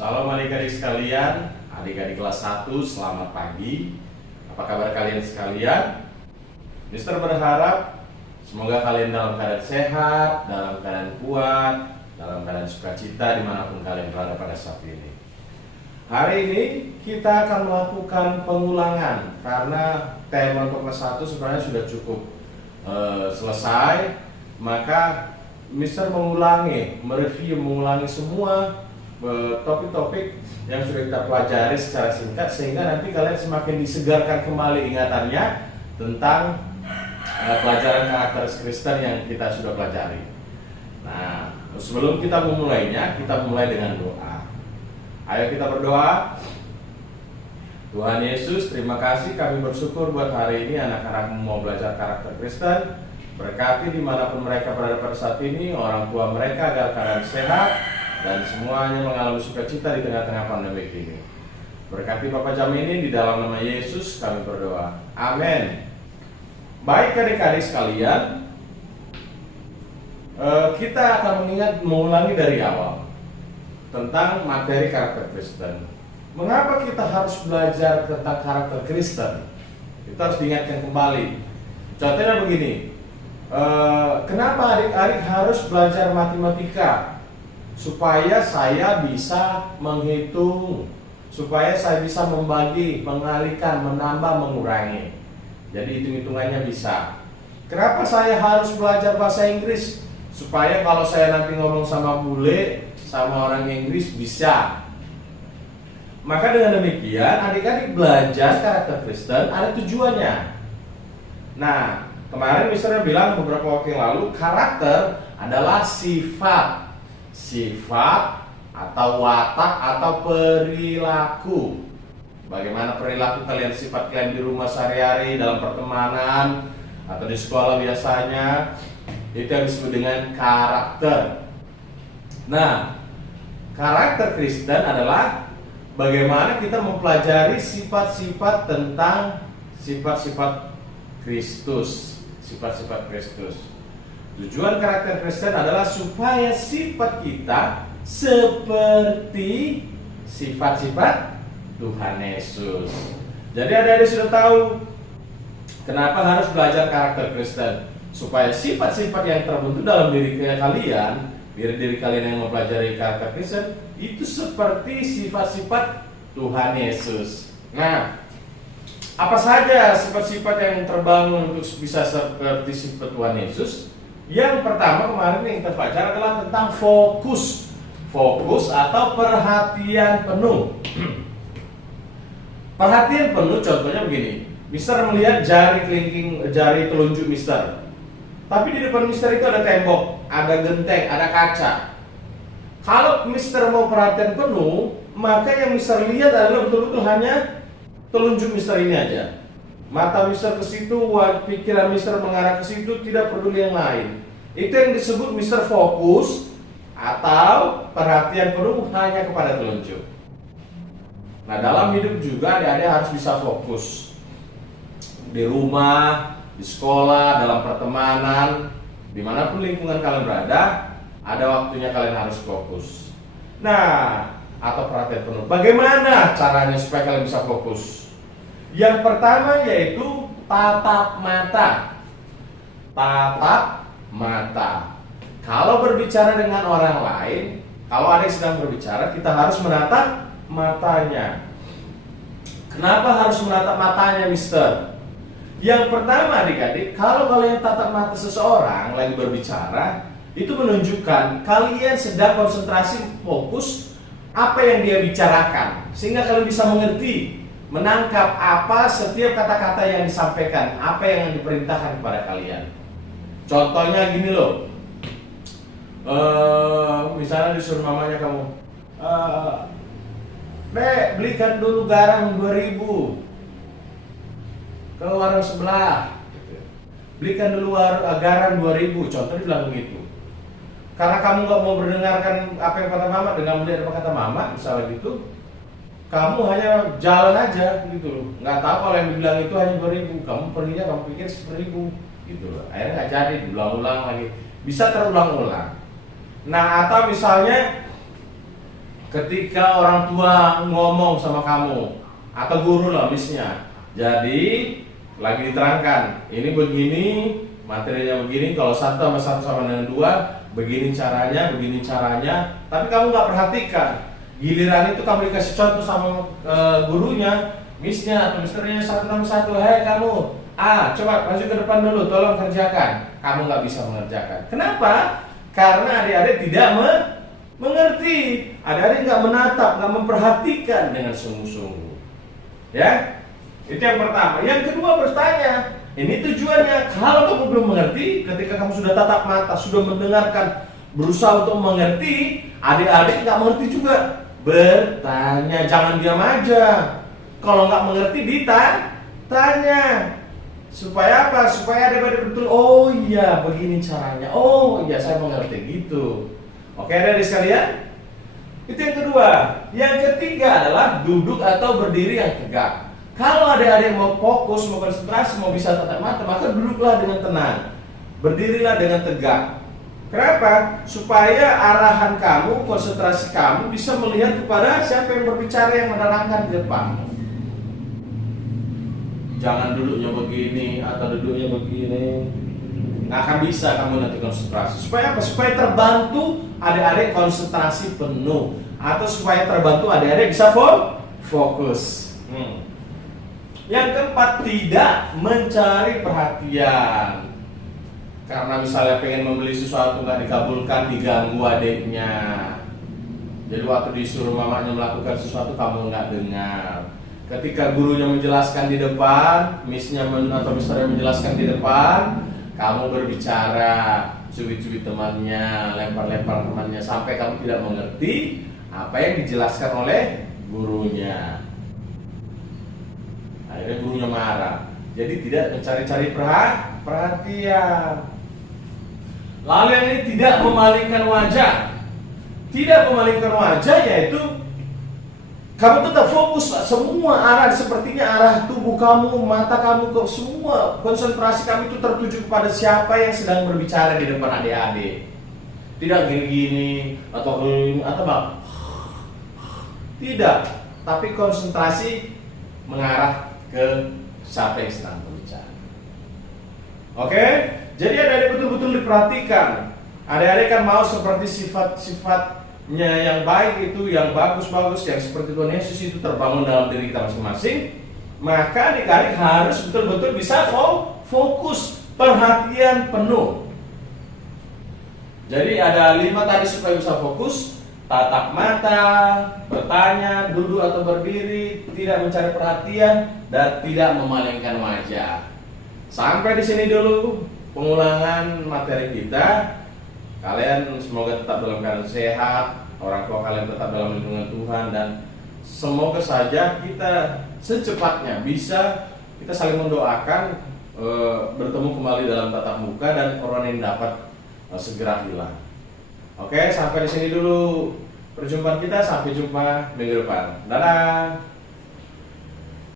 Salam adik-adik sekalian, adik-adik kelas 1, selamat pagi. Apa kabar kalian sekalian? Mister berharap semoga kalian dalam keadaan sehat, dalam keadaan kuat, dalam keadaan sukacita dimanapun kalian berada pada saat ini. Hari ini kita akan melakukan pengulangan karena tema untuk kelas 1 sebenarnya sudah cukup selesai. Maka Mister mengulangi semua topik-topik yang sudah kita pelajari secara singkat, sehingga nanti kalian semakin disegarkan kembali ingatannya tentang pelajaran karakter Kristen yang kita sudah pelajari. Nah, sebelum kita memulainya, kita mulai dengan doa. Ayo kita berdoa. Tuhan Yesus, terima kasih, kami bersyukur buat hari ini anak-anakmu mau belajar karakter Kristen. Berkati dimanapun mereka berada pada saat ini, orang tua mereka agar keadaan sehat dan semuanya mengalami sukacita di tengah-tengah pandemi ini. Berkati Bapak jam ini, di dalam nama Yesus kami berdoa. Amin. Baik adik-adik sekalian, kita akan mengulangi dari awal tentang materi karakter Kristen. Mengapa kita harus belajar tentang karakter Kristen? Kita harus diingatkan kembali. Contohnya begini, kenapa adik-adik harus belajar matematika? Supaya saya bisa menghitung, supaya saya bisa membagi, mengalihkan, menambah, mengurangi. Jadi hitung-hitungannya bisa. Kenapa saya harus belajar bahasa Inggris? Supaya kalau saya nanti ngomong sama bule, sama orang Inggris bisa. Maka dengan demikian adik-adik belajar karakter Kristen ada tujuannya. Nah, kemarin misalnya bilang beberapa waktu yang lalu, karakter adalah sifat atau watak atau perilaku. Bagaimana perilaku kalian, sifat kalian di rumah sehari-hari, dalam pertemanan atau di sekolah biasanya, itu yang disebut dengan karakter. Nah, karakter Kristen adalah bagaimana kita mempelajari sifat-sifat tentang sifat-sifat Kristus, sifat-sifat Kristus. Tujuan karakter Kristen adalah supaya sifat kita seperti sifat-sifat Tuhan Yesus. Jadi adik-adik sudah tahu kenapa harus belajar karakter Kristen, supaya sifat-sifat yang terbentuk dalam diri kalian, diri kalian yang mempelajari karakter Kristen, itu seperti sifat-sifat Tuhan Yesus. Nah, apa saja sifat-sifat yang terbangun untuk bisa seperti sifat Tuhan Yesus? Yang pertama kemarin yang kita pelajari adalah tentang fokus atau perhatian penuh. Perhatian penuh contohnya begini. Mister melihat jari telunjuk Mister. Tapi di depan Mister itu ada tembok, ada genteng, ada kaca. Kalau Mister mau perhatian penuh, maka yang Mister lihat adalah betul-betul hanya telunjuk Mister ini aja. Mata Mister ke situ, pikiran Mister mengarah ke situ, tidak peduli yang lain. Itu yang disebut Mister fokus atau perhatian penuh hanya kepada telunjuk. Nah, dalam hidup juga adik-adik harus bisa fokus. Di rumah, di sekolah, dalam pertemanan, dimanapun lingkungan kalian berada, ada waktunya kalian harus fokus. Nah, atau perhatian penuh. Bagaimana caranya supaya kalian bisa fokus? Yang pertama yaitu tatap mata. Tatap mata. Kalau berbicara dengan orang lain, kalau adik sedang berbicara, kita harus menatap matanya. Kenapa harus menatap matanya, Mister? Yang pertama adik-adik, kalau kalian tatap mata seseorang lagi berbicara, itu menunjukkan kalian sedang konsentrasi fokus apa yang dia bicarakan, sehingga kalian bisa mengerti, menangkap apa setiap kata-kata yang disampaikan, apa yang diperintahkan kepada kalian. Contohnya gini loh, misalnya disuruh mamanya kamu, belikan dulu garam 2000 ke warung sebelah, belikan dulu garam 2000, contohnya bilang begitu. Karena kamu nggak mau mendengarkan apa yang kata mama, dengan melihat apa kata mama, misalnya gitu, kamu hanya jalan aja gitu, nggak tahu kalau yang dibilang itu hanya 2000, kamu perginya kamu pikir 1000 gitu loh. Akhirnya nggak jadi, diulang-ulang lagi, bisa terulang-ulang. Nah, atau misalnya ketika orang tua ngomong sama kamu atau guru lah misalnya, jadi lagi diterangkan ini begini, materinya begini, kalau satu sama dengan dua begini caranya, tapi kamu nggak perhatikan. Giliran itu kamu dikasih contoh sama gurunya, misnya atau misternya satu, hei kamu, coba maju ke depan dulu, tolong kerjakan. Kamu nggak bisa mengerjakan. Kenapa? Karena adik-adik tidak mengerti. Adik-adik nggak menatap, nggak memperhatikan dengan sungguh-sungguh. Ya, itu yang pertama. Yang kedua bertanya. Ini tujuannya. Kalau kamu belum mengerti, ketika kamu sudah tatap mata, sudah mendengarkan, berusaha untuk mengerti, adik-adik nggak mengerti juga. Bertanya, jangan diam aja. Kalau nggak mengerti, ditanya. Supaya apa? Supaya adik-adik betul. Oh iya, begini caranya. Oh iya, saya mengerti gitu. Oke, adik-adik sekalian. Itu yang kedua. Yang ketiga adalah duduk atau berdiri yang tegak. Kalau adik-adik mau fokus, mau konsentrasi, mau bisa tatap mata, maka duduklah dengan tenang. Berdirilah dengan tegak. Kenapa? Supaya arahan kamu, konsentrasi kamu bisa melihat kepada siapa yang berbicara, yang menerangkan di depan. Jangan duduknya begini atau duduknya begini. Nggak akan bisa kamu nanti konsentrasi. Supaya apa? Supaya terbantu adik-adik konsentrasi penuh. Atau supaya terbantu adik-adik bisa fokus. Yang keempat, tidak mencari perhatian. Karena misalnya pengen membeli sesuatu nggak dikabulkan, diganggu adiknya. Jadi waktu disuruh mamanya melakukan sesuatu kamu nggak dengar. Ketika gurunya menjelaskan di depan, misnya atau misternya menjelaskan di depan, kamu berbicara, cubit-cubit temannya, lempar-lempar temannya, sampai kamu tidak mengerti apa yang dijelaskan oleh gurunya. Akhirnya gurunya marah. Jadi tidak mencari-cari perhatian. Lalu yang ini tidak memalingkan wajah. Tidak memalingkan wajah yaitu kamu tetap fokus semua arah, sepertinya arah tubuh kamu, mata kamu, semua konsentrasi kamu itu tertuju kepada siapa yang sedang berbicara di depan adik-adik. Tidak gini-gini atau apa? Tidak, tapi konsentrasi mengarah ke siapa yang sedang berbicara. Oke? Jadi adik-adik betul-betul diperhatikan. Adik-adik kan mau seperti sifat-sifatnya yang baik itu, yang bagus-bagus, yang seperti Tuhan Yesus itu terbangun dalam diri kita masing-masing. Maka adik-adik harus betul-betul bisa fokus, perhatian penuh. Jadi ada 5 tadi supaya bisa fokus: tatap mata, bertanya, duduk atau berdiri, tidak mencari perhatian, dan tidak memalingkan wajah. Sampai di sini dulu pengulangan materi kita. Kalian semoga tetap dalam keadaan sehat, orang tua kalian tetap dalam lindungan Tuhan, dan semoga saja kita secepatnya bisa kita saling mendoakan bertemu kembali dalam tatap muka dan corona ini dapat segera hilang. Oke, sampai di sini dulu perjumpaan kita. Sampai jumpa minggu depan. Dadah.